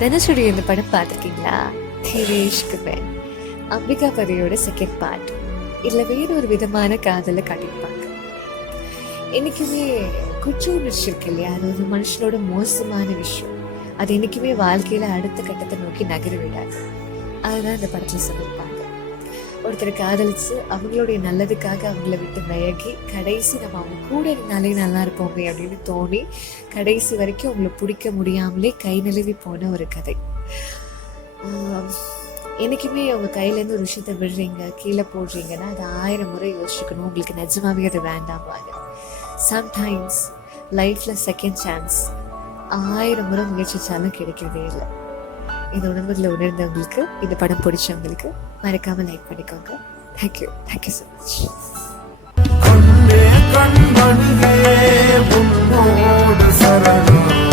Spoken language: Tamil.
தனுஷுடைய இந்த படம் பார்த்துருக்கீங்களா? தினேஷ்க்கு பெண் அம்பிகா பரியோட செகண்ட் பார்ட். இதில் வேறு ஒரு விதமான காதலை காட்டியிருப்பாங்க. என்றைக்குமே குற்ற உணர்ச்சி இருக்கு இல்லையா, அது ஒரு மனுஷனோட மோசமான விஷயம். அது என்றைக்குமே வாழ்க்கையில் அடுத்த கட்டத்தை நோக்கி நகர விடாது. அதுதான் இந்த படத்தில் சொல்லியிருப்பாங்க. ஒருத்தரை காதலிச்சு அவங்களுடைய நல்லதுக்காக அவங்கள விட்டு விலகி கடைசி நம்ம அவங்க கூட இருந்தாலே நல்லா இருப்போமே அப்படின்னு தோணி கடைசி வரைக்கும் அவங்கள பிடிக்க முடியாமலே கை நழுவி போன ஒரு கதை. என்றைக்குமே அவங்க கையிலேருந்து ஒரு விஷயத்த விடுறீங்க, கீழே போடுறீங்கன்னா அது 1000 முறை யோசிக்கணும். உங்களுக்கு நிஜமாவே அது வேண்டாமாங்க. சம்டைம்ஸ் லைஃப்பில் செகண்ட் சான்ஸ் 1000 முறை முயற்சிச்சாலும் கிடைக்கிறதே இல்லை. இந்த உணர்வுகளை உணர்ந்தவங்களுக்கு, இந்த படம் பிடிச்சவங்களுக்கு மறக்காமல் லைக் பண்ணிக்கோங்க. Thank you so much. கண்மணியே உன்னோடு சரணம்